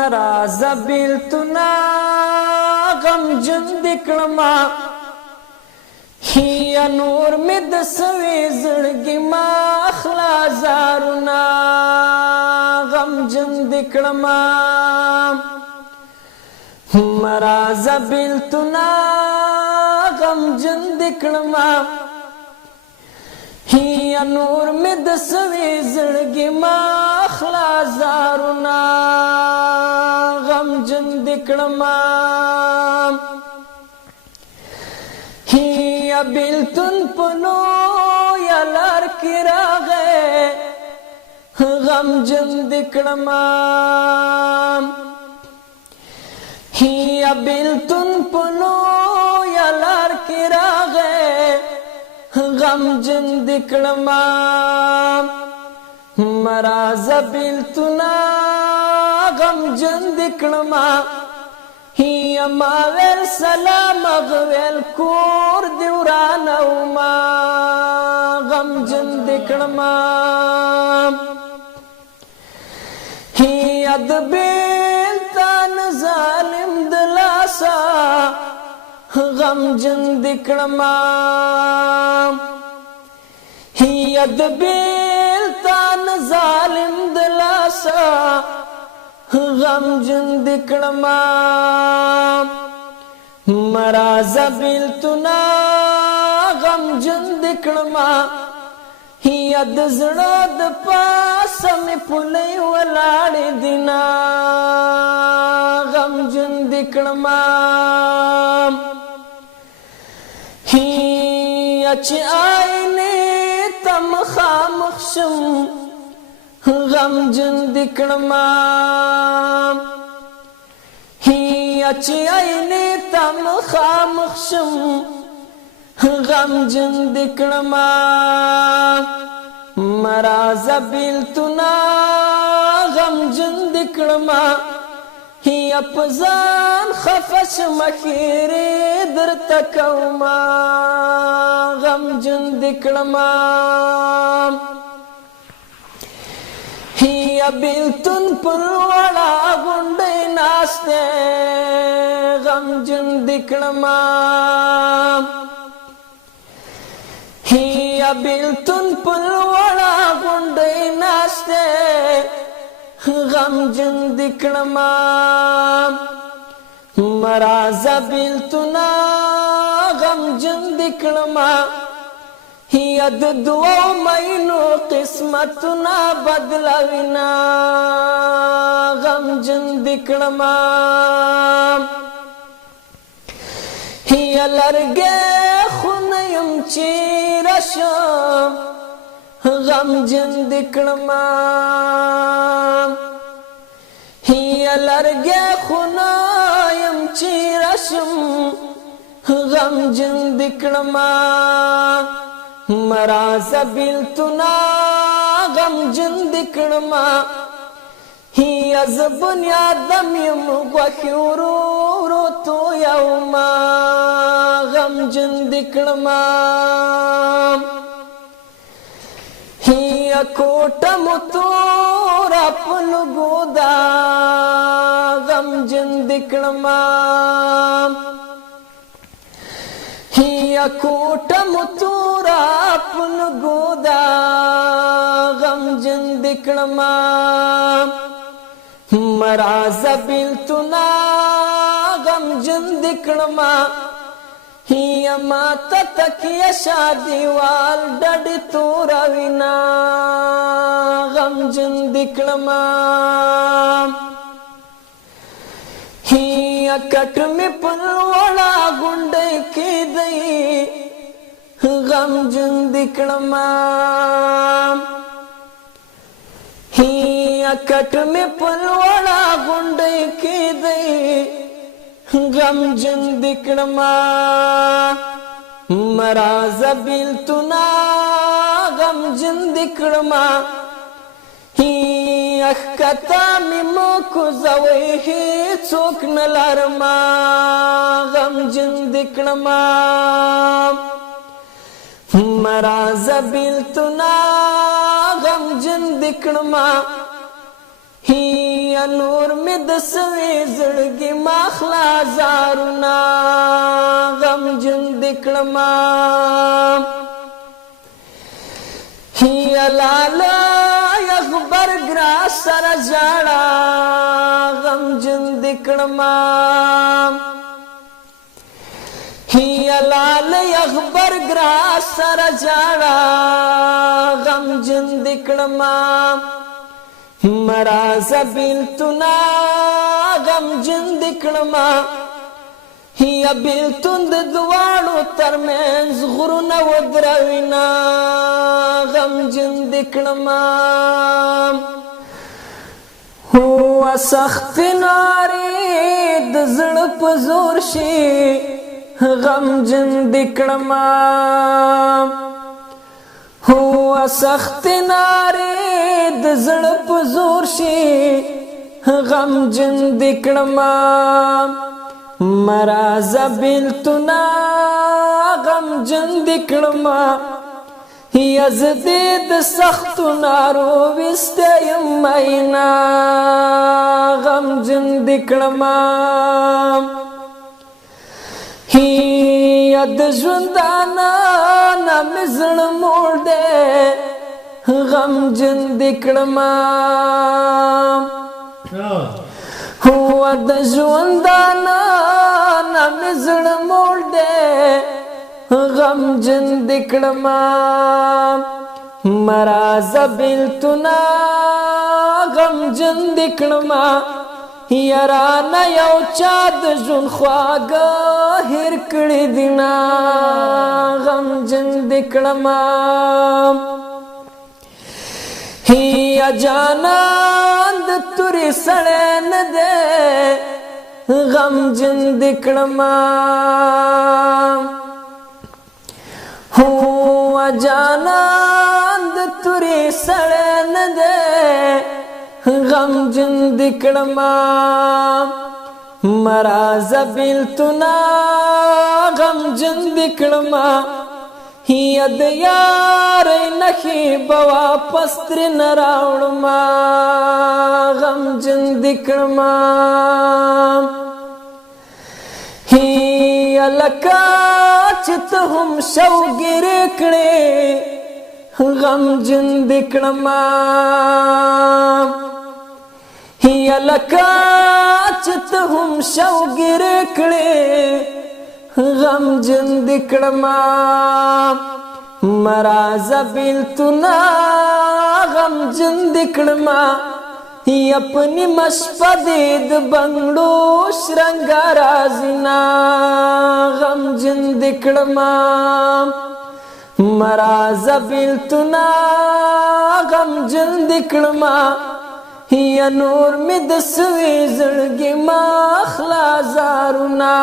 مرا زبیلتنا غم جن دکڑما هي نور مد سوي زړګي ما اخلا زارنا غم جن دکړما مرا زبیلتنا غم جن دکړما هي نور مد سوي زړګي ما اخلا زارنا غم جن دکړما هي بیلتن پنو یا لار کی راغے غم جن دکڑما هي بیلتن پنو یا لار کی راغے غم جن دکڑما مرا زبیلتنا غم جن دکڑما هي ماویل سلام اغویل کور دیورانو ما غم جن دکڑما هي ادبیلتان ظالم دلاسا غم جن دکڑما هي ادبیلتان ظالم دلاسا غم جن دکڑما مرا زبیلتنا غم جن دکڑما هي دزړه د پاسه مې پلي ولاړې دینا غم جن دکړما هي چې آینه تم خامخ شم غم جن دکړما هي چې آینه تم خامخ شم غم جن دکړما مرا زبیلتنا غم جن دکړما هي پزان خفش مخیره در تکوما غم جن دکړما هي بیلتن پر وړا غونډې ناشته غم جن دکړما هي بیلتن پر وړا غونډې ناشته غم جن دکړما مرا زبیلتنا غم جن دکړما هي د دوو مینو قسمتنا بدلوینا غم جن دکړما هي لرګې خونیم چې راشم غم جن دکړما هي لرګې خونیم چې راشم غم جن دکړما مرا زبیلتنا غم جن دکړما هي از بنیادم یم غوښې ورو ورو تویوما غم جن دکړما هي کوټه مو توره په لږو ده غم جن دکړما هي کوټه مو توره په لږو ده غم جن دکړما مرا زبیلتنا غم جن دکړما هي ماته تکیه شادیوال ډډې توروینا غم جن دکړما هي کټ مې پر وړا غونډې کېدی غم جن دکړما هي کټ مې پر وړا غونډې کېدی غم جن دکړما مرا زبیلتنا غم جن دکړما هي اخکتا مې مو کوزوي هیڅوک نه لرما غم جن دکړما مرا زبیلتنا غم جن دکړما هي یا نور می د سوي زړګي مخلا زارونا غم جن دکړما یا لالا اخبر ګرا سر جاړه غم جن دکړما یا لالا اخبر ګرا سر جاړه غم جن دکړما مراز بیلتنا غم جن دکړما یا بیلتون د دوانو ترمنځ غرونه ودروینا غم جن دکړما هو سخت ناری د زړه په زور شي غم جن دکړما هو سخت ناری د زړه په زور شي غم جن دکړما مراز بیلتنا غم جن دکړما یزدې د سخت نارو وستیم مینا غم جن دکړما یا د ژوندانا نام زړه موړ دې غم جن دکړما هو د ژوندانا نام زړه موړ دې غم جن دکړما مراز بیلتنا غم جن دکړما یارانا یو چا د ژوند خواږه هېر کړي دینا غم جن دکړما یا جانان د تورې سړی نه دی غم جن دکړما هو جانان د تورې سړی نه دی غم جن دکړما مراز بیلتنا غم جن دکړما یا د یارۍ نښې به واپس ترېنه راوړما غم جن دکړما یا لکه چې ته هم شوګیرې کړې غم جن دکړما یا لکه چې ته هم شوګیرې کړې غم جن دکړما مراز بیلتنا غم جن دکړما اپنی مشپه دې د بنګړو شرنګا رازینا غم جن دکړما مراز بیلتنا غم جن دکړما یا نور می د سوي زړګي مخلا زارونا